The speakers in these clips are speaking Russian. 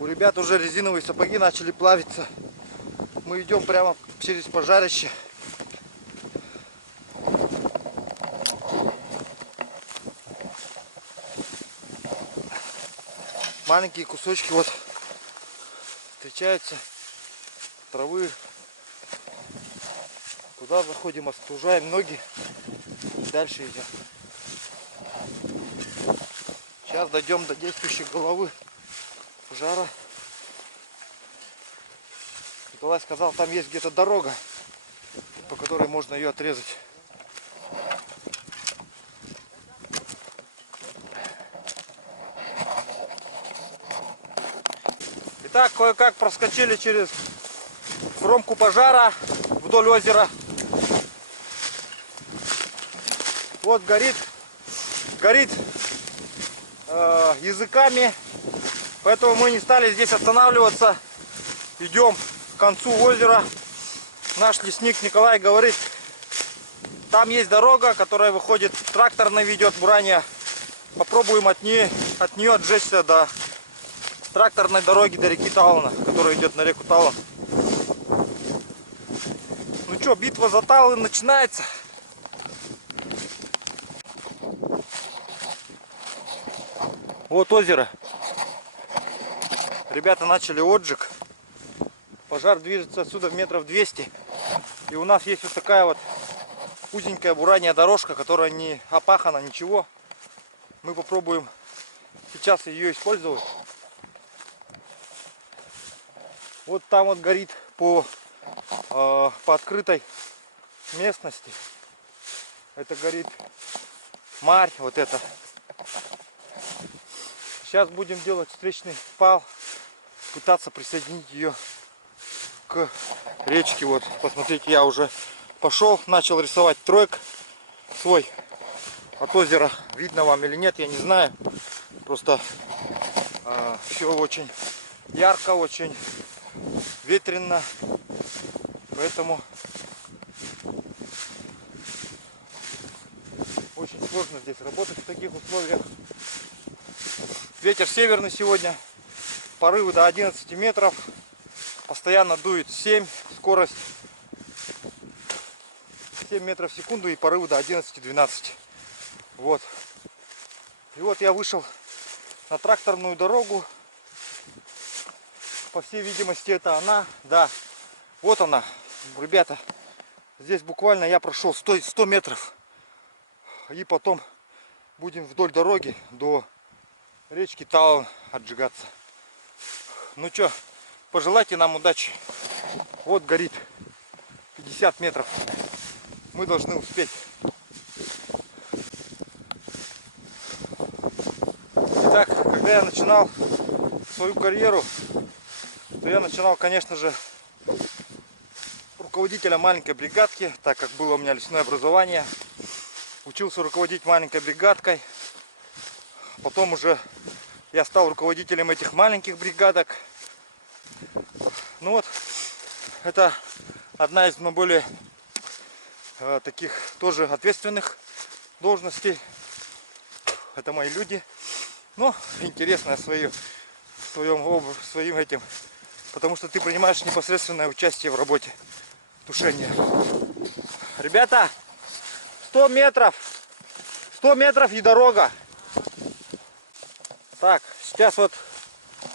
У ребят уже резиновые сапоги начали плавиться. Мы идем прямо через пожарище. Маленькие кусочки вот встречаются травы. Туда заходим, остужаем ноги. Дальше идем. Сейчас дойдем до действующей головы пожара. Николай сказал, там есть где-то дорога, по которой можно ее отрезать. Итак, кое-как проскочили через кромку пожара вдоль озера. Вот горит языками, поэтому мы не стали здесь останавливаться. Идем к концу озера. Наш лесник Николай говорит, там есть дорога, которая выходит, тракторная ведет бурание. Попробуем от нее отжечься до тракторной дороги, до реки Талана, которая идет на реку Талан. Ну что, битва за Талан начинается. Вот озеро. Ребята начали отжиг. Пожар движется отсюда метров 200. И у нас есть вот такая вот узенькая бурания дорожка, которая не опахана, ничего. Мы попробуем сейчас ее использовать. Вот там вот горит по открытой местности. Это горит марь, вот это. Сейчас будем делать встречный пал, пытаться присоединить ее к речке. Вот, посмотрите, я уже пошел, начал рисовать трек свой от озера. Видно вам или нет, я не знаю. Просто все очень ярко, очень ветрено, поэтому очень сложно здесь работать в таких условиях. Ветер северный сегодня, порывы до 11 метров, постоянно дует 7, скорость 7 метров в секунду и порывы до 11-12. Вот. И вот я вышел на тракторную дорогу. По всей видимости, это она. Да, вот она. Ребята, здесь буквально я прошел 100 метров. И потом будем вдоль дороги до речки Талан отжигаться. Ну что, пожелайте нам удачи. Вот горит 50 метров. Мы должны успеть. Итак, когда я начинал свою карьеру, то я начинал, конечно же, руководителя маленькой бригадки, так как было у меня лесное образование. Учился руководить маленькой бригадкой. Потом уже я стал руководителем этих маленьких бригадок. Ну вот, это одна из наиболее таких тоже ответственных должностей. Это мои люди. Но интересно своим этим. Потому что ты принимаешь непосредственное участие в работе тушения. Ребята, 100 метров и дорога. Так, сейчас вот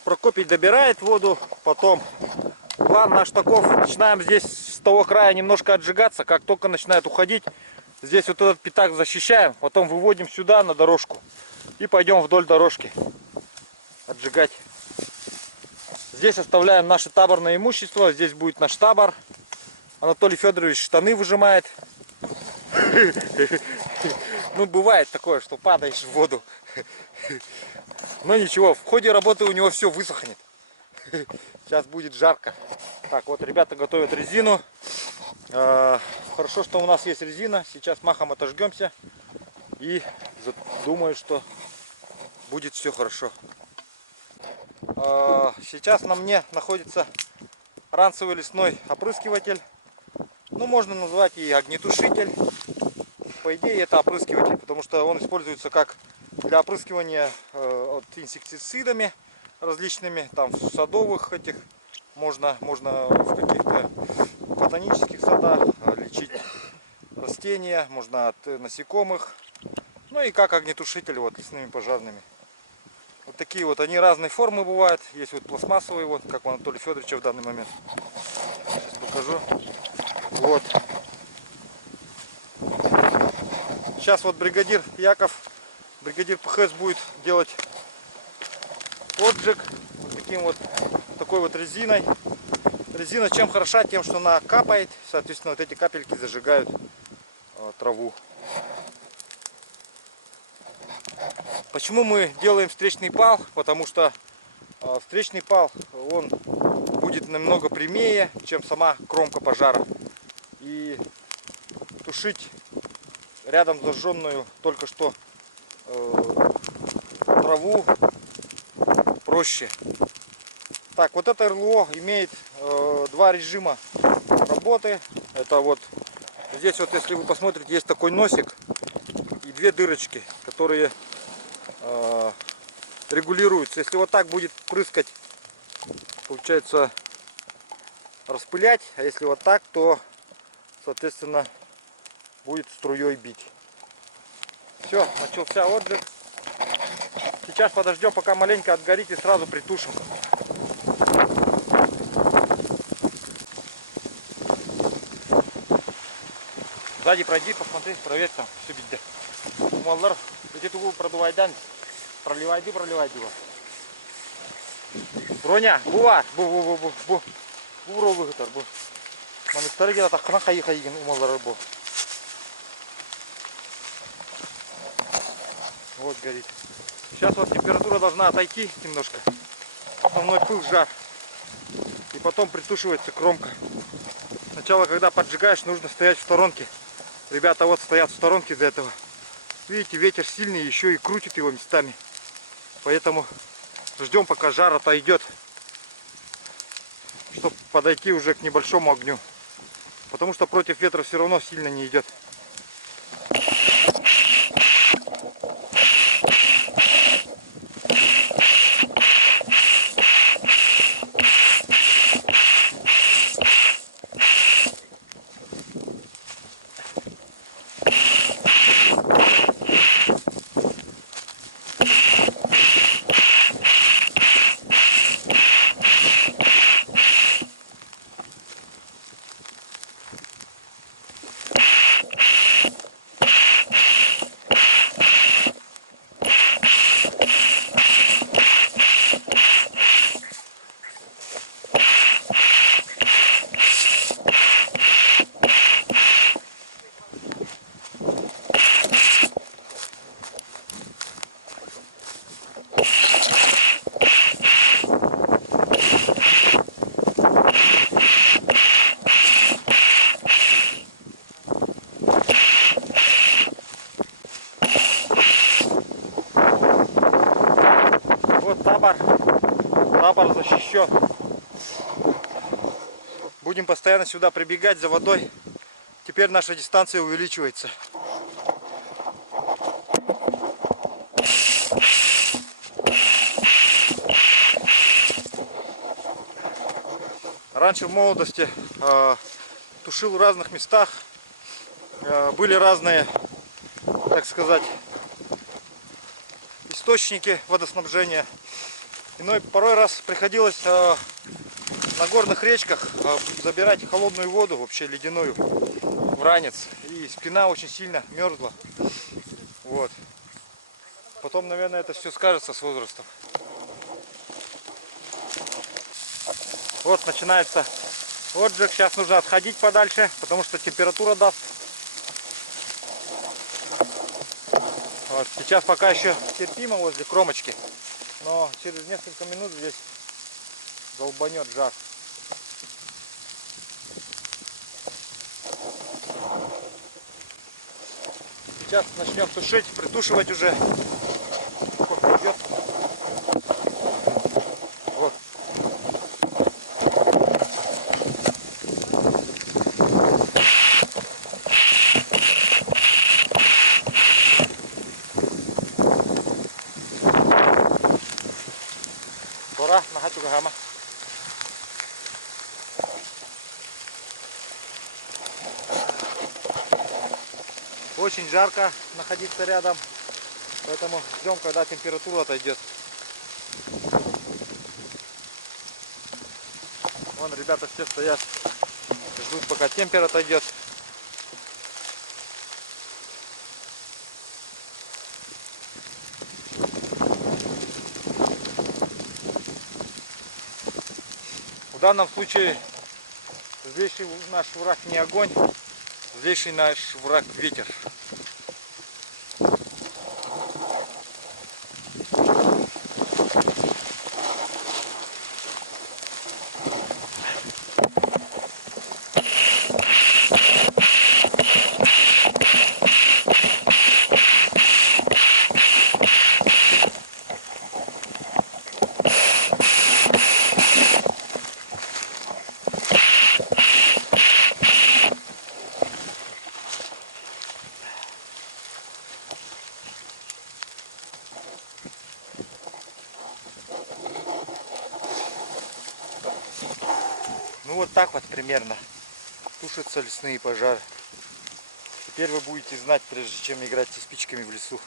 Прокопий добирает воду, потом план наш таков, начинаем здесь с того края немножко отжигаться, как только начинает уходить, здесь вот этот пятак защищаем, потом выводим сюда на дорожку и пойдем вдоль дорожки отжигать. Здесь оставляем наше таборное имущество, здесь будет наш табор. Анатолий Федорович штаны выжимает. Ну, бывает такое, что падаешь в воду. Но ничего, в ходе работы у него все высохнет. Сейчас будет жарко. Так, вот ребята готовят резину. Хорошо, что у нас есть резина. Сейчас махом отожгемся. И думаю, что будет все хорошо. Сейчас на мне находится ранцевый лесной опрыскиватель. Ну, можно назвать и огнетушитель. По идее, это опрыскиватель, потому что он используется как для опрыскивания инсектицидами, различными, там в садовых этих, можно в каких-то ботанических садах лечить растения, можно от насекомых, ну и как огнетушитель вот лесными пожарными. Вот такие вот, они разной формы бывают, есть вот пластмассовые, вот как у Анатолия Федоровича в данный момент. Сейчас покажу. Вот. Сейчас вот бригадир Яков, бригадир ПХС будет делать отжиг вот таким вот, такой вот резиной. Резина чем хороша? Тем, что она капает, соответственно, вот эти капельки зажигают траву. Почему мы делаем встречный пал? Потому что встречный пал, он будет намного прямее, чем сама кромка пожара. И тушить рядом зажженную только что траву проще. Так, вот это РЛО имеет два режима работы. Это вот здесь вот, если вы посмотрите, есть такой носик и две дырочки, которые регулируются. Если вот так будет прыскать, получается распылять, а если вот так, то соответственно будет струей бить. Все, начался отжиг. Сейчас подождем, пока маленько отгорит, и сразу притушим. Сзади пройди, посмотри, проверь там все беда. Маллар, эти тугу продувайдан, проливайды его. Броня, бува, бу ровы гитар, бу. Мамиктары гена такна хайген умаллар бу. Вот горит. Сейчас вот температура должна отойти немножко. Основной пыл, жар. И потом притушивается кромка. Сначала, когда поджигаешь, нужно стоять в сторонке. Ребята вот стоят в сторонке из-за этого. Видите, ветер сильный, еще и крутит его местами. Поэтому ждем, пока жар отойдет, чтобы подойти уже к небольшому огню. Потому что против ветра все равно сильно не идет. Табор защищен. Будем постоянно сюда прибегать за водой. Теперь наша дистанция увеличивается. Раньше в молодости тушил в разных местах. Были разные, так сказать, источники водоснабжения. Иной порой раз приходилось на горных речках забирать холодную воду, вообще ледяную, в ранец. И спина очень сильно мерзла. Вот. Потом, наверное, это все скажется с возрастом. Вот начинается отжиг. Сейчас нужно отходить подальше, потому что температура даст. Вот. Сейчас пока еще терпимо возле кромочки. Но через несколько минут здесь долбанет жар. Сейчас начнем тушить, притушивать уже. Сколько идет. Вот. жара на Хатюгахама. Очень жарко находиться рядом, поэтому ждем, когда температура отойдет. Вон ребята все стоят, ждут, пока температура отойдет. В данном случае злейший наш враг не огонь, злейший наш враг ветер. Ну вот так вот примерно тушатся лесные пожары. Теперь вы будете знать, прежде чем играть со спичками в лесу.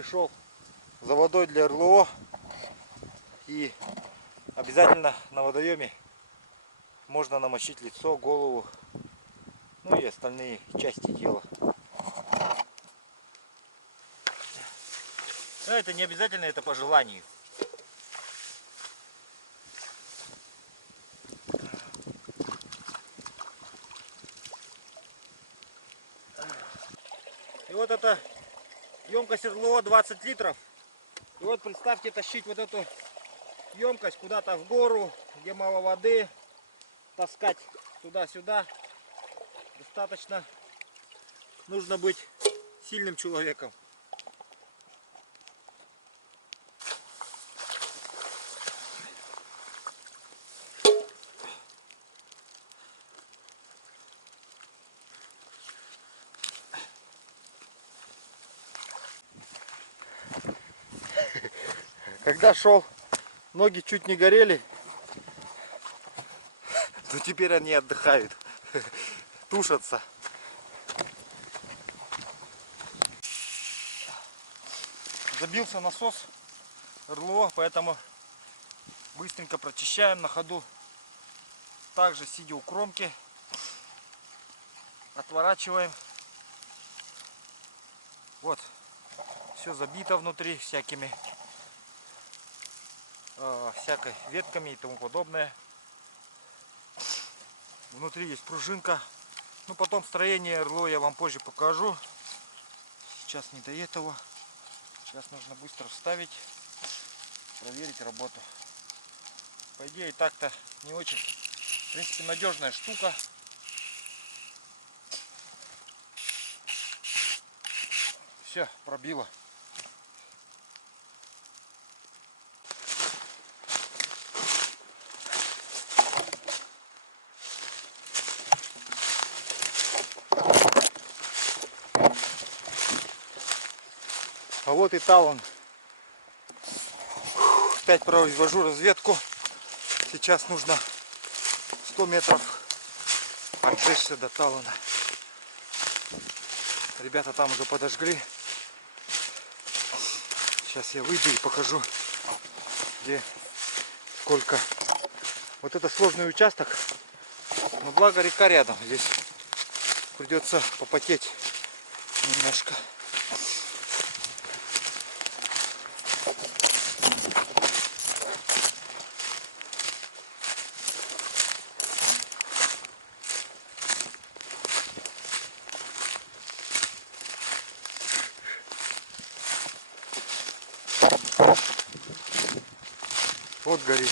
пришел за водой для РЛО. И обязательно на водоеме можно намочить лицо, голову, ну и остальные части тела. Но это не обязательно, это по желанию. И вот эта емкость РЛО 20 литров. И вот представьте, тащить вот эту емкость куда-то в гору, где мало воды, таскать туда-сюда. Достаточно нужно быть сильным человеком. Когда шел, ноги чуть не горели, то теперь они отдыхают, тушатся. Забился насос РЛО, поэтому быстренько прочищаем на ходу. Также сидя у кромки, отворачиваем. Вот, все забито внутри всякими всякой ветками и тому подобное. Внутри есть пружинка. Ну, потом строение РЛО я вам позже покажу. Сейчас не до этого. Сейчас нужно быстро вставить, проверить работу. По идее, так-то не очень, в принципе, надежная штука. Все, пробило. А вот и талон. Опять произвожу разведку. Сейчас нужно 100 метров отжечься до талона. Ребята там уже подожгли. Сейчас я выйду и покажу, где сколько. Вот это сложный участок. Но благо река рядом. Здесь придется попотеть немножко. Вот горит.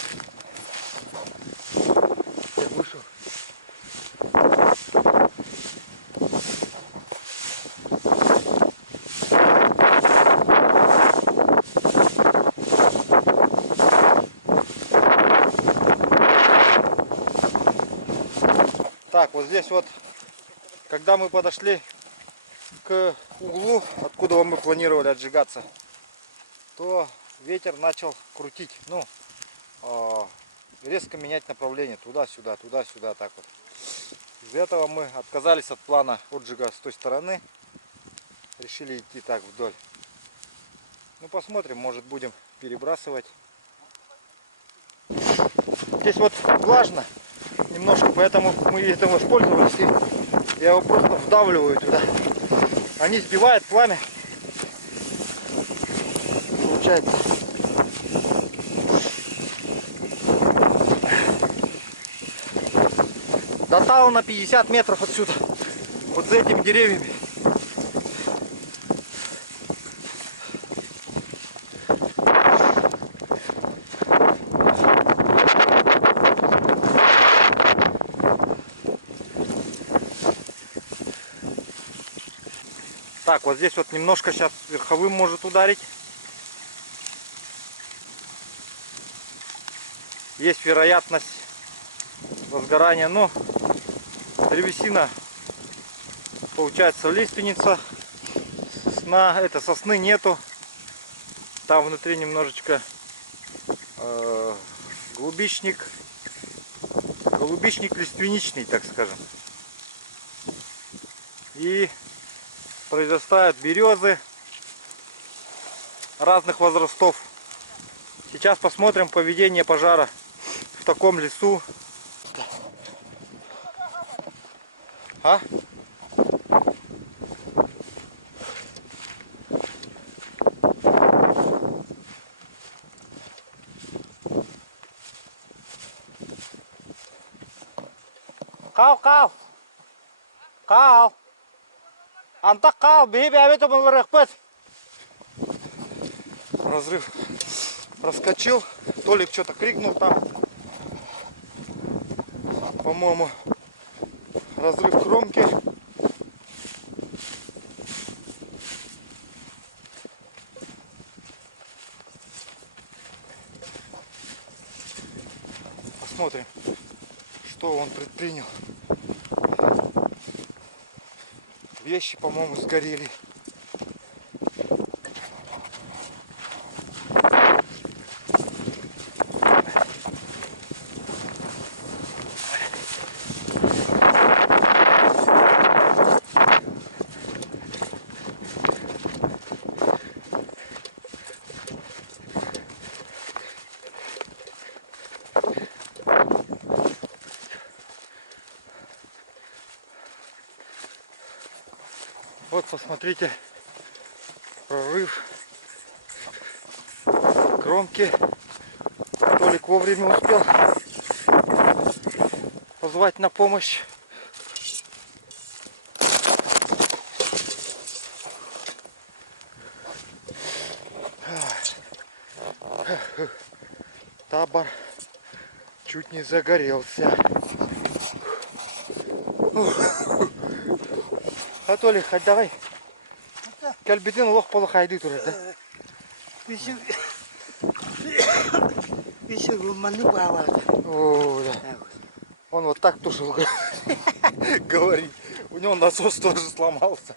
Я вышел. Так, вот здесь вот, когда мы подошли к углу, откуда мы планировали отжигаться, то ветер начал крутить, ну, резко менять направление туда-сюда, туда-сюда, так вот. Из-за этого мы отказались от плана отжига с той стороны, решили идти так вдоль. Ну, посмотрим, может, будем перебрасывать. Здесь вот влажно немножко, поэтому мы этим воспользовались, и я его просто вдавливаю туда. Они сбивают пламя, получается. До талона 50 метров отсюда, вот за этими деревьями. Так, вот здесь вот немножко сейчас верховым может ударить. Есть вероятность возгорания, но древесина получается лиственница. Сосны нету. Там внутри немножечко голубичник лиственничный, так скажем. И произрастают березы. разных возрастов. Сейчас посмотрим поведение пожара в таком лесу. А? Кал. Кал. Антак кал, Разрыв проскочил. Толик что-то крикнул там. По-моему, разрыв кромки. Посмотрим, что он предпринял. Вещи, по-моему, сгорели. Вот, посмотрите, прорыв кромки. Толик вовремя успел позвать на помощь. Табор чуть не загорелся. А Толик, хоть давай. Кальбидин лох полохайды туры, да? О, да. Он вот так тушил, говорит. У него насос тоже сломался.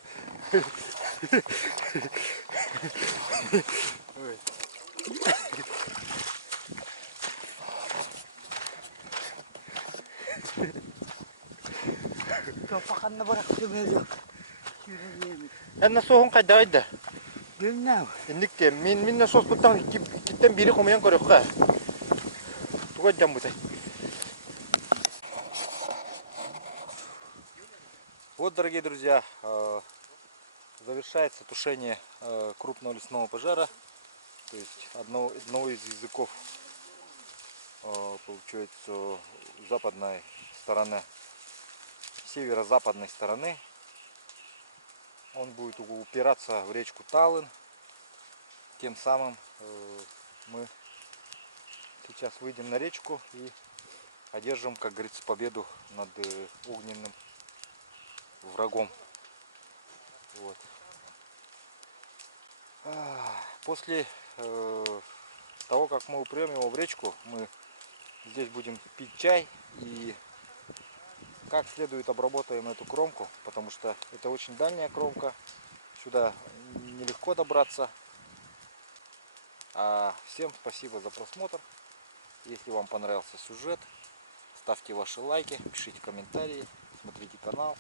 Насос он кайда айда? Инникте мен насос буттан киттен бири комаян көрөкка. Тугайдан бутай. Вот, дорогие друзья, завершается тушение крупного лесного пожара. То есть одного из языков, получается, западной стороны, северо-западной стороны. Он будет упираться в речку Талын. Тем самым мы сейчас выйдем на речку и одержим, как говорится, победу над огненным врагом. Вот. После того, как мы упрем его в речку, мы здесь будем пить чай и как следует обработаем эту кромку, потому что это очень дальняя кромка, сюда нелегко добраться. Всем спасибо за просмотр. Если вам понравился сюжет, ставьте ваши лайки, пишите комментарии, смотрите канал,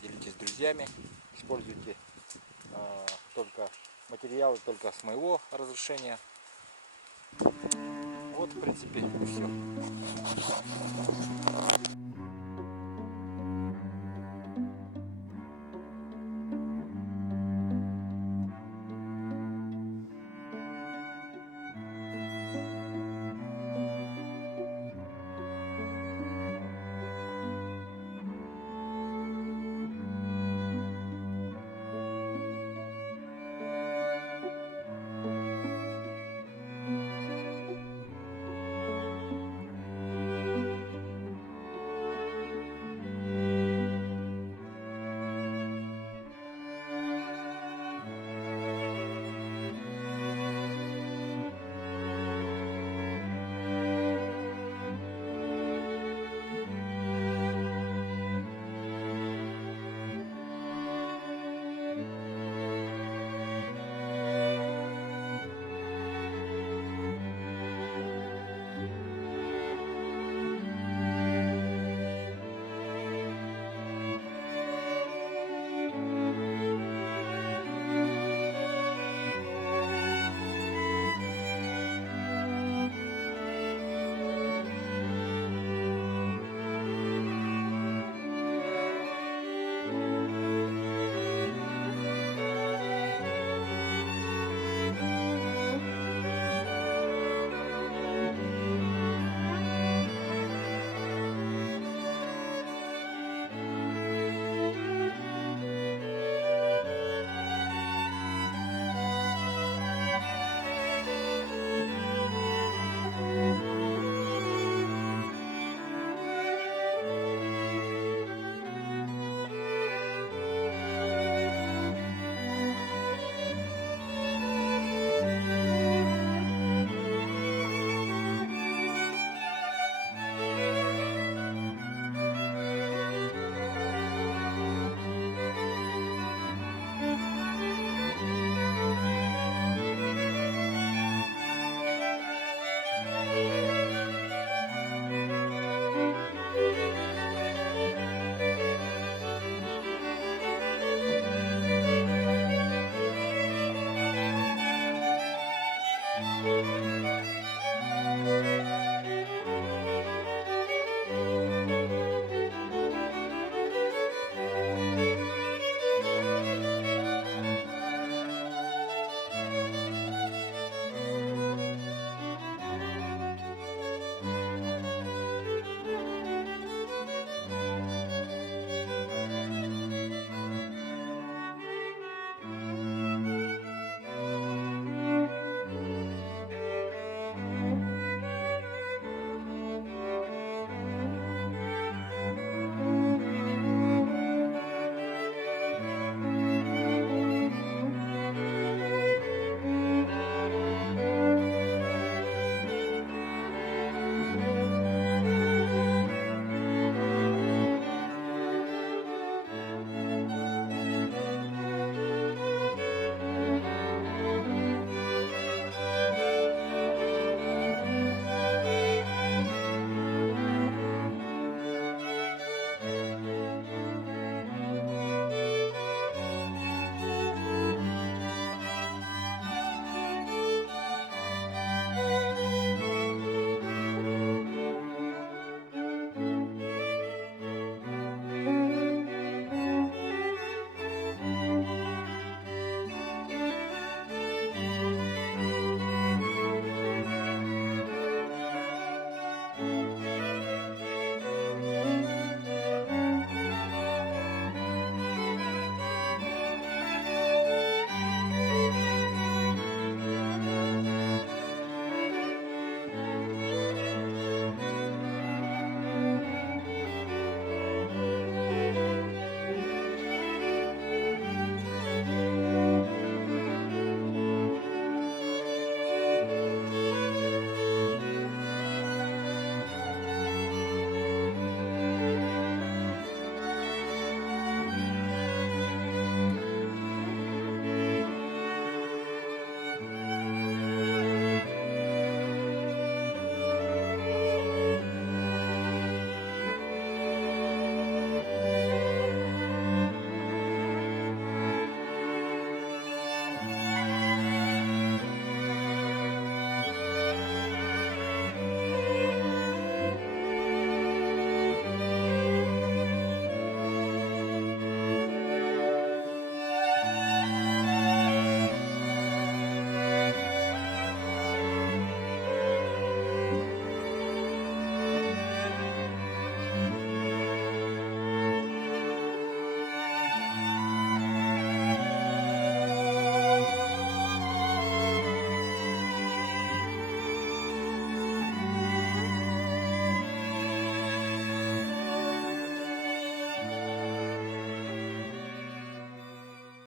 делитесь с друзьями, используйте только материалы только с моего разрешения. Вот, в принципе, и все.